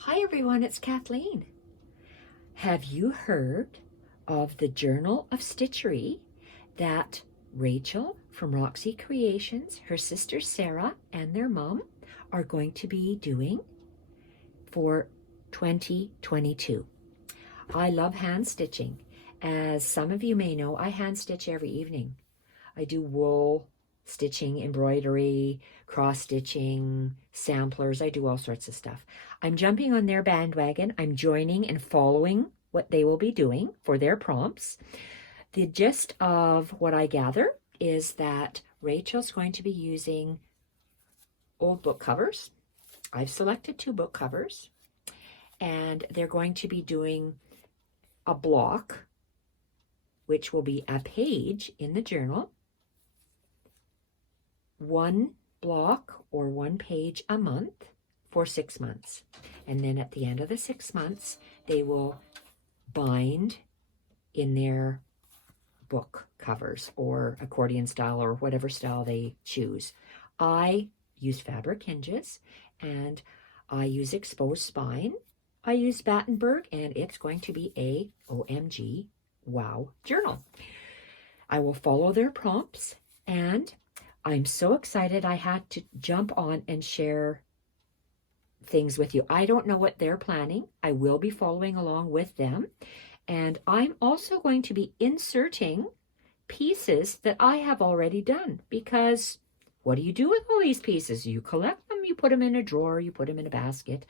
Hi everyone, it's Kathleen. Have you heard of the Journal of Stitchery that Rachel from Roxy Creations, her sister Sarah, and their mom are going to be doing for 2022? I love hand stitching. As some of you may know, I hand stitch every evening. I do wool stitching, embroidery, cross stitching, samplers. I do all sorts of stuff. I'm jumping on their bandwagon. I'm joining and following what they will be doing for their prompts. The gist of what I gather is that Rachel's going to be using old book covers. I've selected 2 book covers, and they're going to be doing a block, which will be a page in the journal, 1 block or 1 page a month for 6 months. And then at the end of the 6 months, they will bind in their book covers or accordion style or whatever style they choose. I use fabric hinges and I use exposed spine. I use Battenberg, and it's going to be a OMG wow journal. I will follow their prompts, and I'm so excited I had to jump on and share things with you. I don't know what they're planning. I will be following along with them. And I'm also going to be inserting pieces that I have already done, because what do you do with all these pieces? You collect them, you put them in a drawer, you put them in a basket.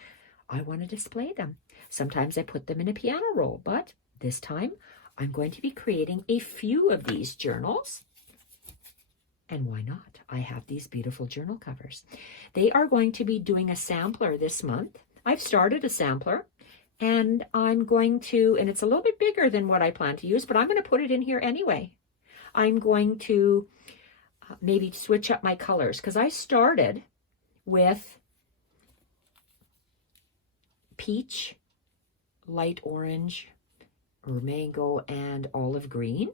I want to display them. Sometimes I put them in a piano roll, but this time I'm going to be creating a few of these journals. And why not? I have these beautiful journal covers. They are going to be doing a sampler this month. I've started a sampler, and I'm going to, and it's a little bit bigger than what I plan to use, but I'm going to put it in here anyway. I'm going to maybe switch up my colors, because I started with peach, light orange, or mango, and olive green.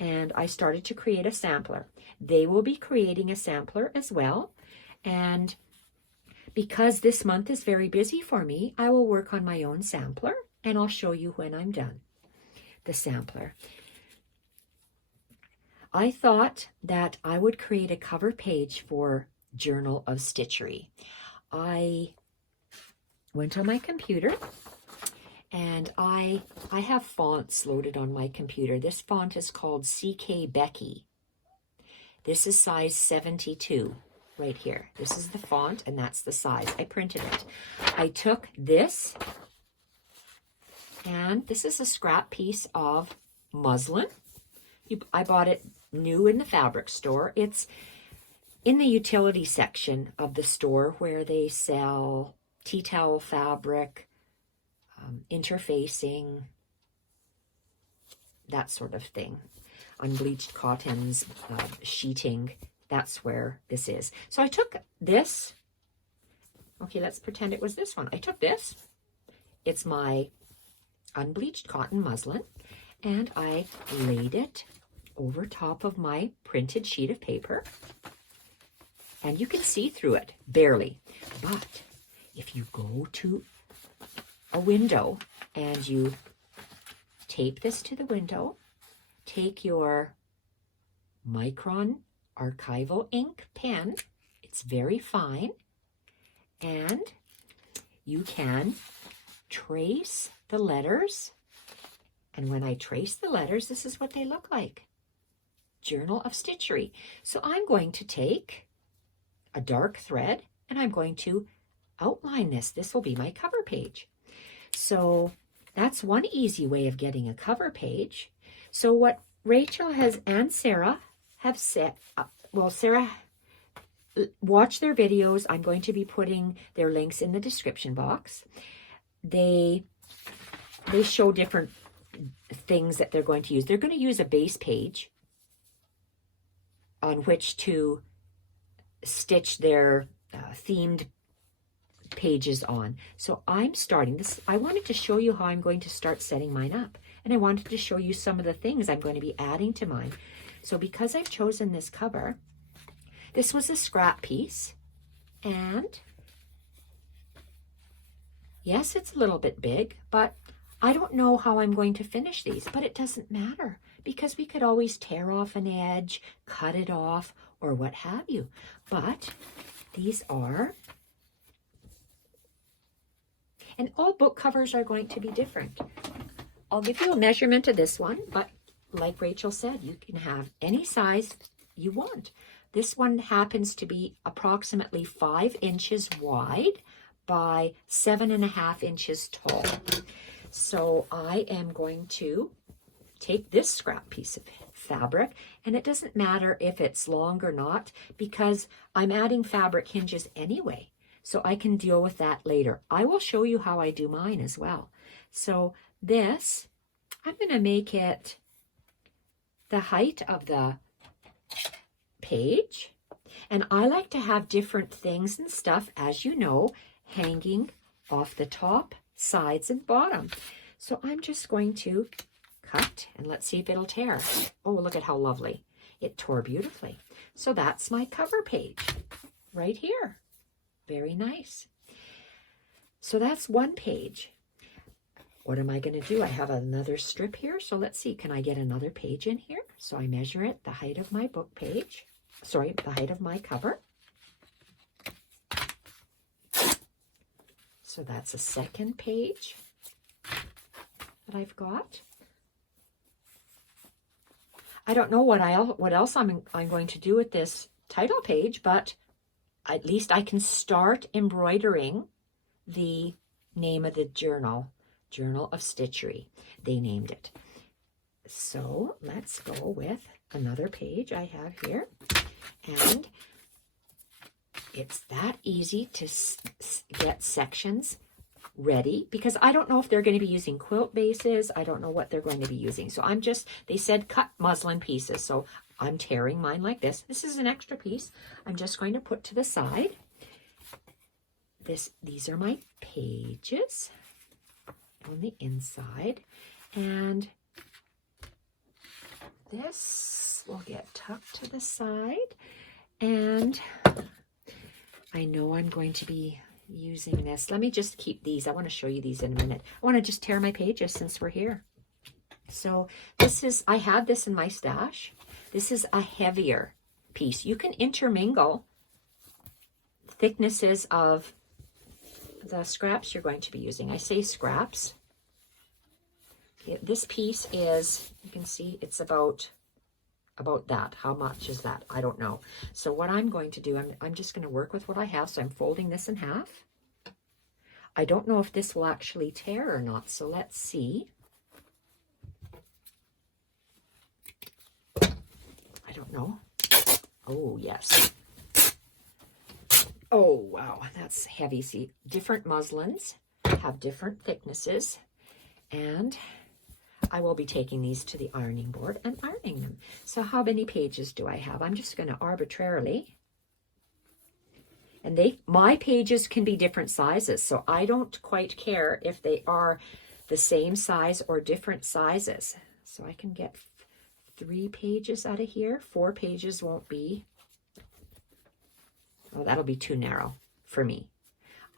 And I started to create a sampler. They will be creating a sampler as well. And because this month is very busy for me, I will work on my own sampler, and I'll show you when I'm done. The sampler. I thought that I would create a cover page for Journal of Stitchery. I went on my computer, and I have fonts loaded on my computer. This font is called CK Becky. This is size 72 right here. This is the font, and that's the size. I printed it. I took this, and this is a scrap piece of muslin. I bought it new in the fabric store. It's in the utility section of the store where they sell tea towel fabric, interfacing, that sort of thing. Unbleached cottons, sheeting, that's where this is. So I took this. Okay, let's pretend it was this one. I took this. It's my unbleached cotton muslin, and I laid it over top of my printed sheet of paper. And you can see through it, barely. But if you go to a window and you tape this to the window, take your micron archival ink pen, it's very fine, and you can trace the letters. And when I trace the letters, this is what they look like. Journal of Stitchery. So I'm going to take a dark thread, and I'm going to outline this. This will be my cover page. So that's one easy way of getting a cover page. So what Rachel has and Sarah have said, well, Sarah, watch their videos. I'm going to be putting their links in the description box. They show different things that they're going to use. They're going to use a base page on which to stitch their themed pages on. So I'm starting this. I wanted to show you how I'm going to start setting mine up, and I wanted to show you some of the things I'm going to be adding to mine. So because I've chosen this cover, this was a scrap piece, and Yes, it's a little bit big, but I don't know how I'm going to finish these, but it doesn't matter because we could always tear off an edge, cut it off, or what have you. But these are, and all book covers are going to be different. I'll give you a measurement of this one, but like Rachel said, you can have any size you want. This one happens to be approximately 5 inches wide by 7.5 inches tall. So I am going to take this scrap piece of fabric, and it doesn't matter if it's long or not because I'm adding fabric hinges anyway. So I can deal with that later. I will show you how I do mine as well. So this, I'm going to make it the height of the page. And I like to have different things and stuff, as you know, hanging off the top, sides, and bottom. So I'm just going to cut, and let's see if it'll tear. Oh, look at how lovely. It tore beautifully. So that's my cover page right here. Very nice. So that's one page. What am I going to do? I have another strip here. So let's see, can I get another page in here? So I measure it, the height of my book page. Sorry, the height of my cover. So that's a second page that I've got. I don't know what else I'm going to do with this title page, but at least I can start embroidering the name of the journal, Journal of Stitchery. They named it. So let's go with another page I have here. And it's that easy to get sections ready because I don't know if they're going to be using quilt bases. I don't know what they're going to be using. So they said cut muslin pieces. So I'm tearing mine like this. This is an extra piece. I'm just going to put to the side. These are my pages on the inside. And this will get tucked to the side. And I know I'm going to be using this. Let me just keep these. I want to show you these in a minute. I want to just tear my pages since we're here. So I had this in my stash. This is a heavier piece. You can intermingle thicknesses of the scraps you're going to be using. I say scraps. This piece is, you can see it's about that. How much is that? I don't know. So what I'm going to do, I'm just going to work with what I have. So I'm folding this in half. I don't know if this will actually tear or not. So let's see. I don't know. Oh, yes. Oh, wow. That's heavy. See, different muslins have different thicknesses. And I will be taking these to the ironing board and ironing them. So how many pages do I have? I'm just going to arbitrarily, and my pages can be different sizes, so I don't quite care if they are the same size or different sizes. So I can get 3 pages out of here. 4 pages won't be, oh, that'll be too narrow for me.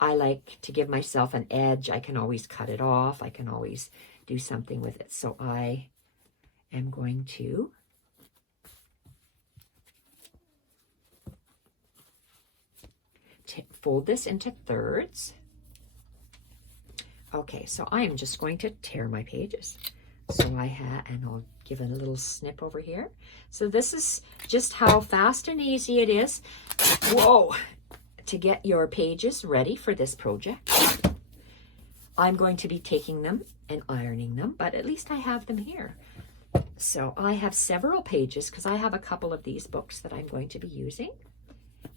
I like to give myself an edge. I can always cut it off. I can always do something with it. So I am going to fold this into thirds. Okay, so I am just going to tear my pages. So and I'll give it a little snip over here. So this is just how fast and easy it is, whoa, to get your pages ready for this project. I'm going to be taking them and ironing them, but at least I have them here. So I have several pages because I have a couple of these books that I'm going to be using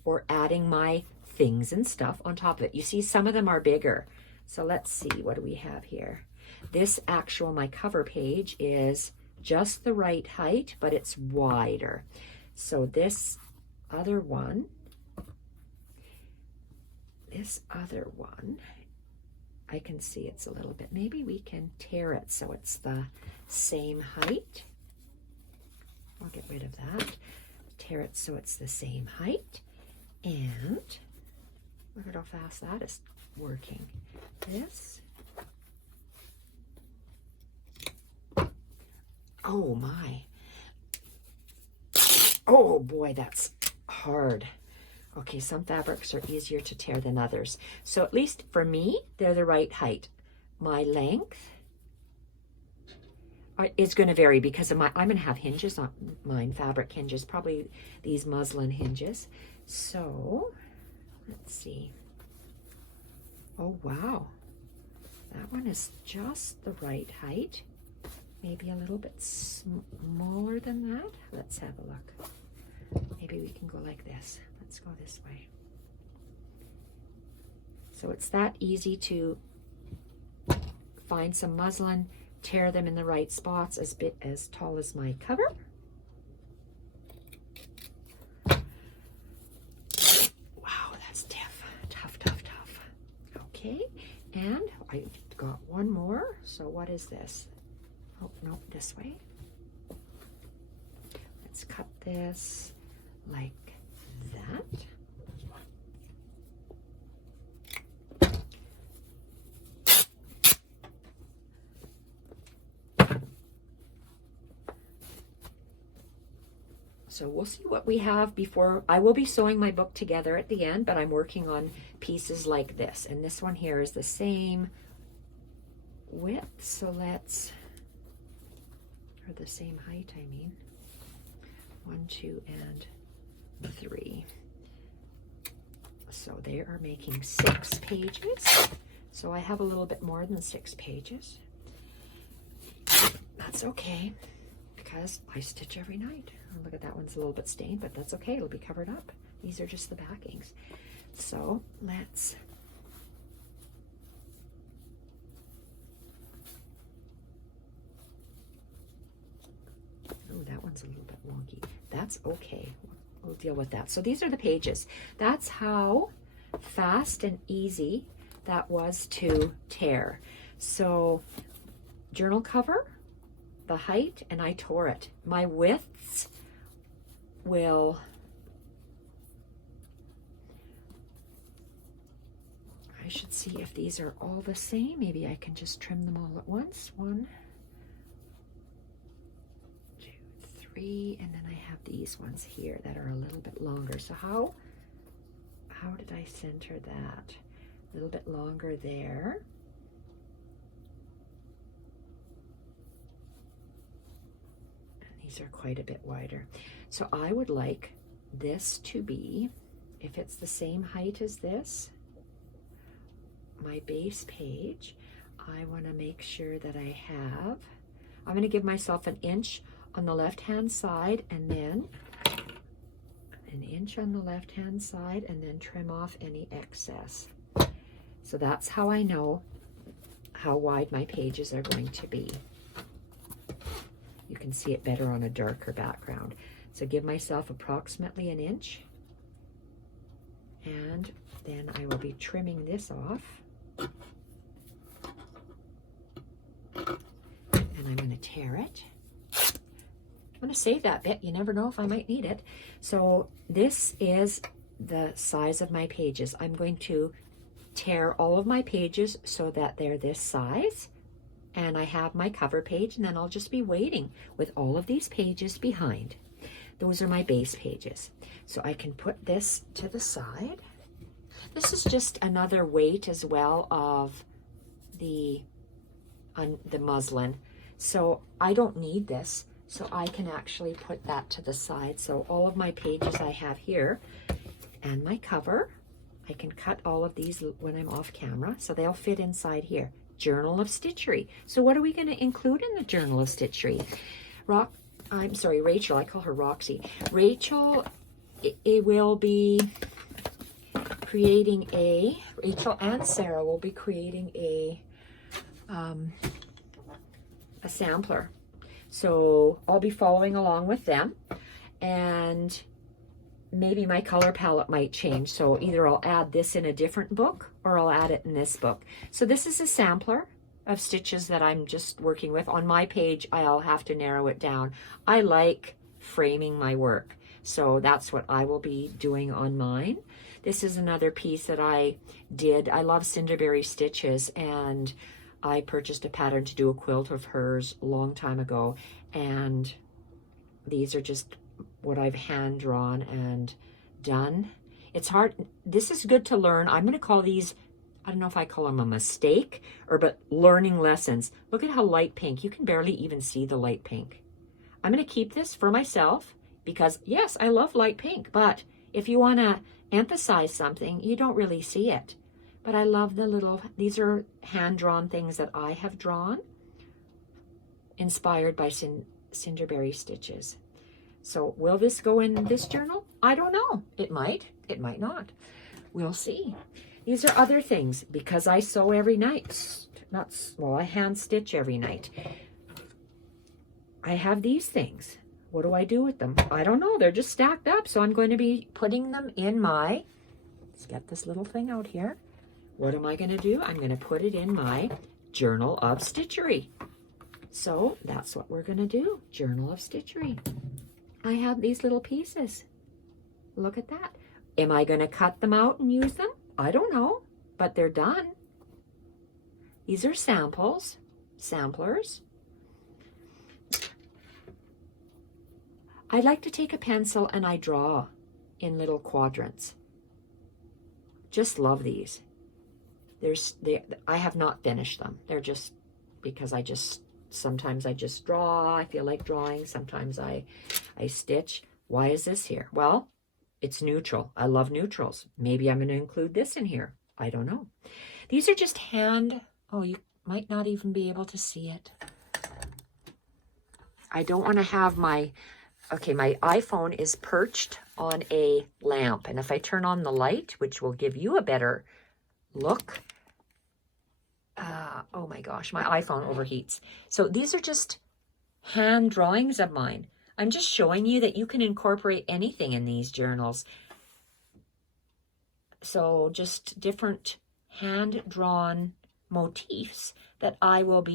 or adding my things and stuff on top of it. You see, some of them are bigger. So let's see, what do we have here? This my cover page is just the right height, but it's wider. So this other one, I can see it's a little bit, maybe we can tear it so it's the same height. I'll get rid of that. Tear it so it's the same height. And Look at how fast that is working. This. Oh my. Oh boy, that's hard. Okay, some fabrics are easier to tear than others. So at least for me, they're the right height. My length is going to vary because of I'm going to have hinges on mine, fabric hinges, probably these muslin hinges. So let's see. Oh, wow. That one is just the right height. Maybe a little bit smaller than that. Let's have a look. Maybe we can go like this. Let's go this way. So it's that easy to find some muslin, tear them in the right spots, as tall as my cover. Wow, that's tough. Okay, and I got one more. So what is this? Oh, no, this way. Let's cut this like that. So we'll see what we have before. I will be sewing my book together at the end, but I'm working on pieces like this. And this one here is the same width. So let's, or the same height, I mean. 1, 2, and 3. So they are making 6 pages. So I have a little bit more than 6 pages. That's okay, because I stitch every night. Oh, look at that one's a little bit stained, but that's okay. It'll be covered up. These are just the backings. So let's oh, that one's a little bit wonky. That's okay. We'll deal with that. So these are the pages. That's how fast and easy that was to tear. So journal cover, the height, and I tore it. My widths will, I should see if these are all the same. Maybe I can just trim them all at once. 1, 2, 3, and then I have these ones here that are a little bit longer. So how did I center that? A little bit longer there. These are quite a bit wider. So I would like this to be, if it's the same height as this, my base page, I want to make sure that I have, I'm going to give myself an inch on the left-hand side, and then an inch on the left-hand side, and then trim off any excess. So that's how I know how wide my pages are going to be. You can see it better on a darker background. So give myself approximately an inch, and then I will be trimming this off. And I'm going to tear it. I'm going to save that bit. You never know if I might need it. So this is the size of my pages. I'm going to tear all of my pages so that they're this size. And I have my cover page, and then I'll just be waiting with all of these pages behind. Those are my base pages. So I can put this to the side. This is just another weight as well of the muslin. So I don't need this. So I can actually put that to the side. So all of my pages I have here and my cover, I can cut all of these when I'm off camera. So they'll fit inside here. Journal of Stitchery. So what are we going to include in the Journal of Stitchery? Rachel, I call her Roxy. Rachel, it will be creating Rachel and Sarah will be creating a sampler. So I'll be following along with them, and maybe my color palette might change. So either I'll add this in a different book or I'll add it in this book. So this is a sampler of stitches that I'm just working with. On my page, I'll have to narrow it down. I like framing my work, so that's what I will be doing on mine. This is another piece that I did. I love Cinderberry stitches, and I purchased a pattern to do a quilt of hers a long time ago, and these are just what I've hand drawn and done. It's hard. This is good to learn. I'm going to call these, I don't know if I call them a mistake but learning lessons. Look at how light pink. You can barely even see the light pink. I'm going to keep this for myself because, yes, I love light pink, but if you want to emphasize something, you don't really see it. But I love the little, these are hand-drawn things that I have drawn, inspired by Cinderberry stitches. So will this go in this journal? I don't know. It might not. We'll see. These are other things because I sew every night. I hand stitch every night. I have these things. What do I do with them? I don't know. They're just stacked up. So I'm going to be putting them in my, let's get this little thing out here. What am I going to do? I'm going to put it in my Journal of Stitchery. So that's what we're going to do. Journal of Stitchery. I have these little pieces. Look at that. Am I going to cut them out and use them? I don't know, but they're done. These are samples, samplers. I like to take a pencil and I draw in little quadrants. Just love these. I have not finished them. They're just because sometimes I just draw. I feel like drawing. Sometimes I stitch. Why is this here? Well, it's neutral. I love neutrals. Maybe I'm going to include this in here. I don't know. These are just you might not even be able to see it. I don't want to have my iPhone is perched on a lamp. And if I turn on the light, which will give you a better look, oh my gosh, my iPhone overheats. So these are just hand drawings of mine. I'm just showing you that you can incorporate anything in these journals. So just different hand-drawn motifs that I work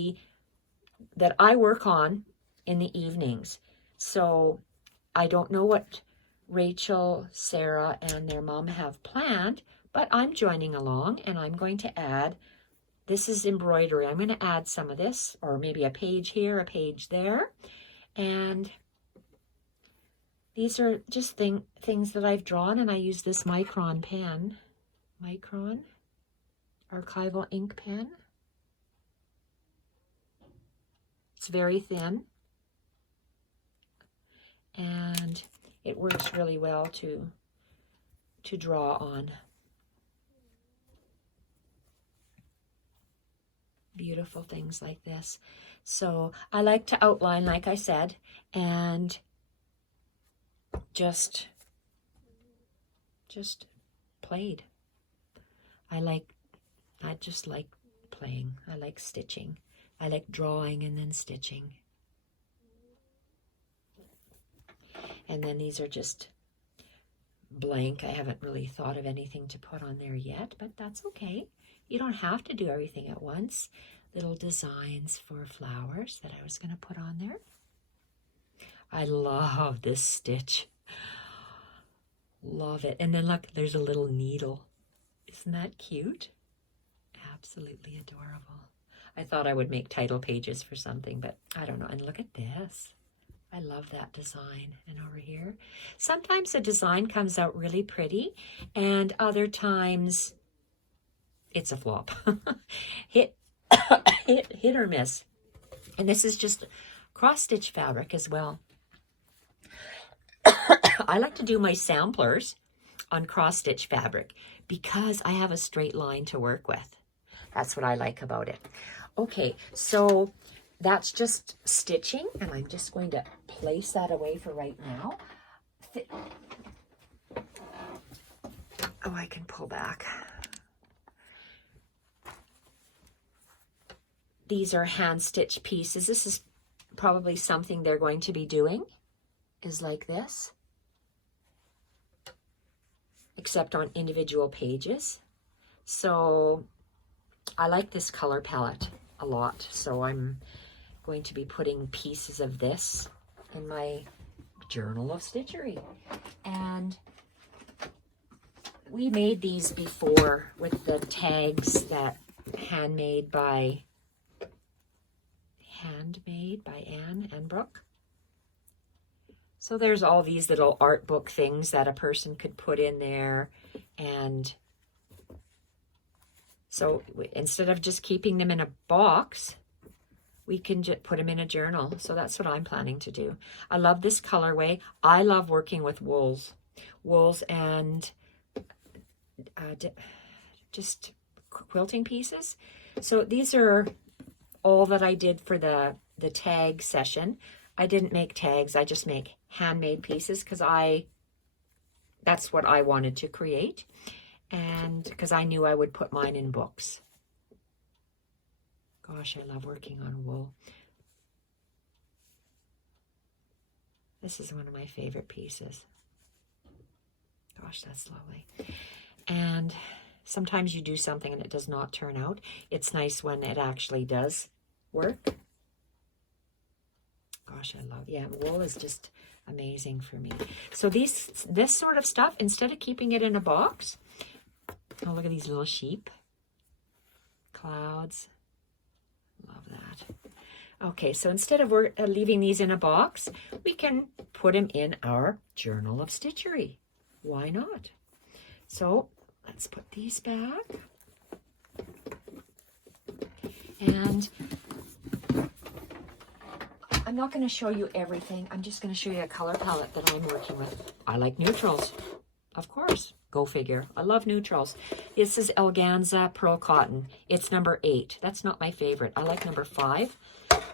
on in the evenings. So I don't know what Rachel, Sarah, and their mom have planned, but I'm joining along and I'm going to add, this is embroidery. I'm going to add some of this, or maybe a page here, a page there. And these are just things that I've drawn, and I use this Micron pen, Micron archival ink pen. It's very thin, and it works really well to draw on. Beautiful things like this. So I like to outline, like I said, and just played. I just like playing. I like stitching. I like drawing and then stitching. And then these are just blank. I haven't really thought of anything to put on there yet, but that's okay. You don't have to do everything at once. Little designs for flowers that I was going to put on there. I love this stitch. Love it. And then look, there's a little needle. Isn't that cute? Absolutely adorable. I thought I would make title pages for something, but I don't know. And look at this. I love that design. And over here, sometimes the design comes out really pretty, and other times it's a flop. hit or miss. And this is just cross stitch fabric as well. I like to do my samplers on cross stitch fabric because I have a straight line to work with. That's what I like about it. Okay, so that's just stitching, and I'm just going to place that away for right now. Oh, I can pull back. These are hand stitch pieces. This is probably something they're going to be doing, is like this, except on individual pages. So I like this color palette a lot, so I'm going to be putting pieces of this in my Journal of Stitchery. And we made these before with the tags that handmade by Anne and Brooke. So there's all these little art book things that a person could put in there. And so instead of just keeping them in a box, we can just put them in a journal. So that's what I'm planning to do. I love this colorway. I love working with wools and just quilting pieces. So these are all that I did for the tag session. I didn't make tags. I just make handmade pieces because that's what I wanted to create, and because I knew I would put mine in books. Gosh, I love working on wool. This is one of my favorite pieces. Gosh, that's lovely. And sometimes you do something and it does not turn out. It's nice when it actually does work. Gosh, I love, yeah, wool is just amazing for me. So this sort of stuff, instead of keeping it in a box, oh, look at these little sheep, clouds, love that. Okay, so instead of leaving these in a box, we can put them in our Journal of Stitchery. Why not? So let's put these back. And I'm not going to show you everything. I'm just going to show you a color palette that I'm working with. I like neutrals, of course. Go figure. I love neutrals. This is Elganza Pearl Cotton. It's number 8. That's not my favorite. I like number 5,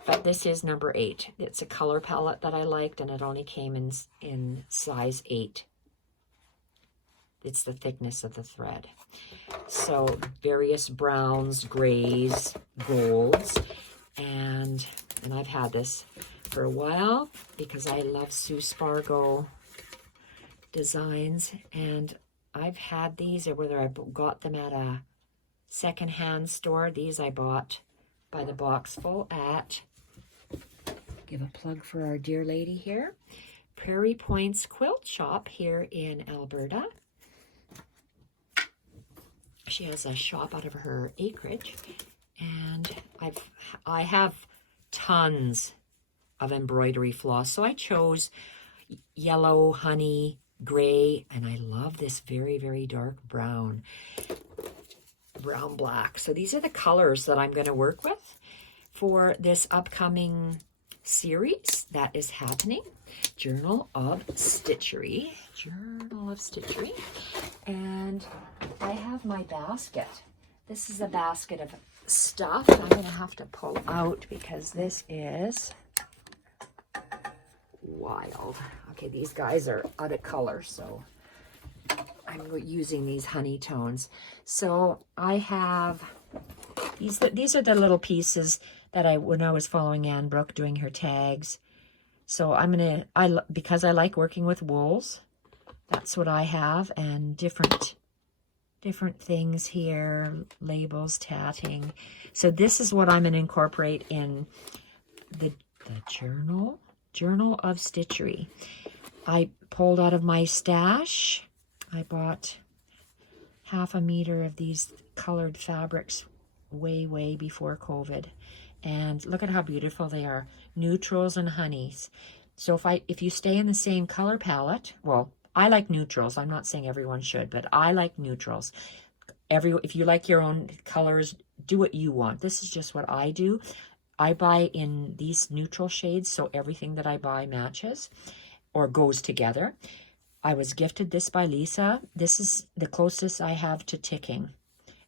but this is number 8. It's a color palette that I liked, and it only came in size 8. It's the thickness of the thread. So various browns, grays, golds, and I've had this for a while because I love Sue Spargo designs, and I've had these, or whether I got them at a secondhand store. These I bought by the box full at, give a plug for our dear lady here, Prairie Points Quilt Shop here in Alberta. She has a shop out of her acreage, and I have tons of embroidery floss. So I chose yellow, honey, gray, and I love this very, very dark brown black. So these are the colors that I'm going to work with for this upcoming series that is happening. Journal of Stitchery. Journal of Stitchery. And I have my basket. This is a basket of stuff I'm going to have to pull out because this is wild. Okay, these guys are out of color, so I'm using these honey tones. So I have these are the little pieces that when I was following Anne Brooke doing her tags. So because I like working with wools, that's what I have, and different things here, labels, tatting. So this is what I'm going to incorporate in the Journal of Stitchery. I pulled out of my stash. I bought 1/2 meter of these colored fabrics way before COVID. And look at how beautiful they are. Neutrals and honeys. So if you stay in the same color palette, well, I like neutrals. I'm not saying everyone should, but I like neutrals. If you like your own colors, do what you want. This is just what I do. I buy in these neutral shades, so everything that I buy matches or goes together. I was gifted this by Lisa. This is the closest I have to ticking,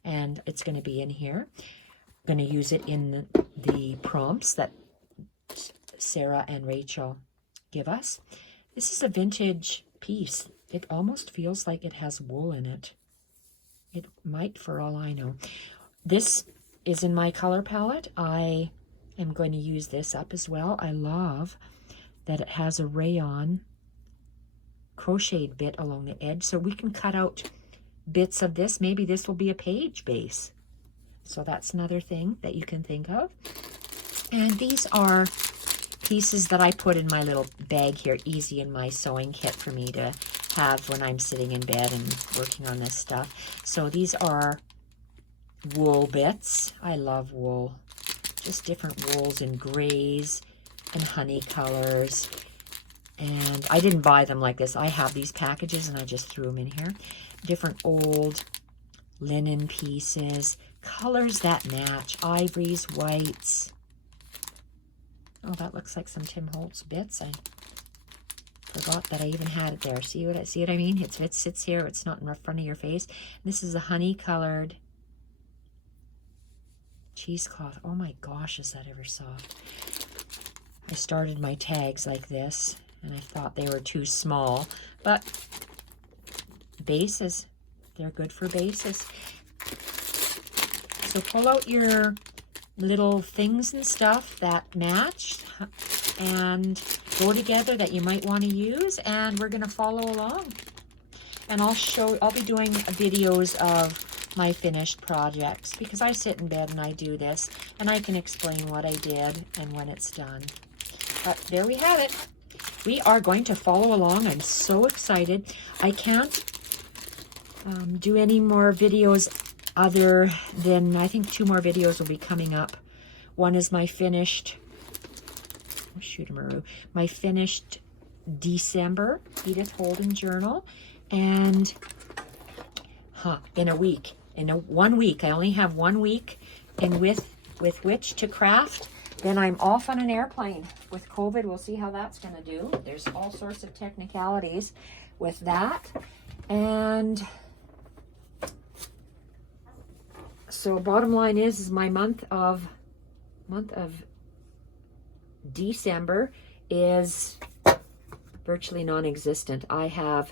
and it's going to be in here. I'm going to use it in the prompts that Sarah and Rachel give us. This is a vintage piece. It almost feels like it has wool in it. It might, for all I know. This is in my color palette. I am going to use this up as well. I love that it has a rayon crocheted bit along the edge, so we can cut out bits of this. Maybe this will be a page base. So that's another thing that you can think of. And these are pieces that I put in my little bag here, easy in my sewing kit for me to have when I'm sitting in bed and working on this stuff. So these are wool bits. I love wool. Just different wools and grays and honey colors. And I didn't buy them like this. I have these packages and I just threw them in here. Different old linen pieces. Colors that match. Ivories, whites. Oh, that looks like some Tim Holtz bits. I forgot that I even had it there. See what I mean? It sits here. It's not in front of your face. This is a honey-colored cheesecloth. Oh my gosh, is that ever soft? I started my tags like this, and I thought they were too small. But bases, they're good for bases. So pull out your little things and stuff that match and go together that you might want to use, and we're going to follow along. And I'll be doing videos of my finished projects because I sit in bed and I do this, and I can explain what I did and when it's done. But there we have it. We are going to follow along. I'm so excited. I can't do any more videos other than, I think 2 more videos will be coming up. One is my finished, my finished December Edith Holden journal. And in a week, 1 week, I only have 1 week and with which to craft. Then I'm off on an airplane. With COVID, we'll see how that's going to do. There's all sorts of technicalities with that. And so bottom line is my month of December is virtually non-existent. I have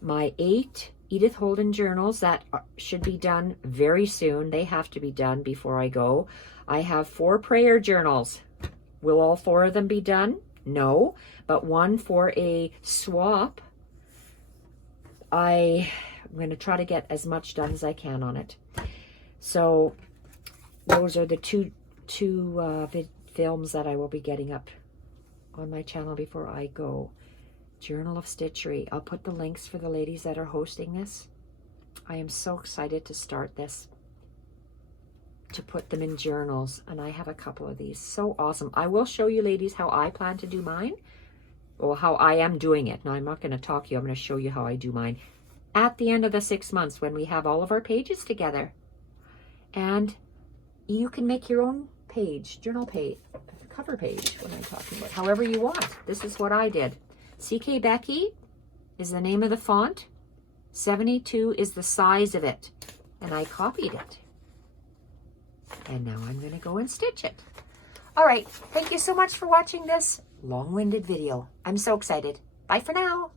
my 8 Edith Holden journals that should be done very soon. They have to be done before I go. I have 4 prayer journals. Will all 4 of them be done? No, but one for a swap. I'm going to try to get as much done as I can on it. So those are the two films that I will be getting up on my channel before I go. Journal of Stitchery. I'll put the links for the ladies that are hosting this. I am so excited to start this, to put them in journals, and I have a couple of these. So awesome. I will show you ladies how I plan to do mine, or how I am doing it. Now, I'm not going to talk to you. I'm going to show you how I do mine at the end of the 6 months when we have all of our pages together. And you can make your own page, journal page, cover page, what I'm talking about, however you want. This is what I did. CK Becky is the name of the font. 72 is the size of it. And I copied it. And now I'm going to go and stitch it. All right. Thank you so much for watching this long-winded video. I'm so excited. Bye for now.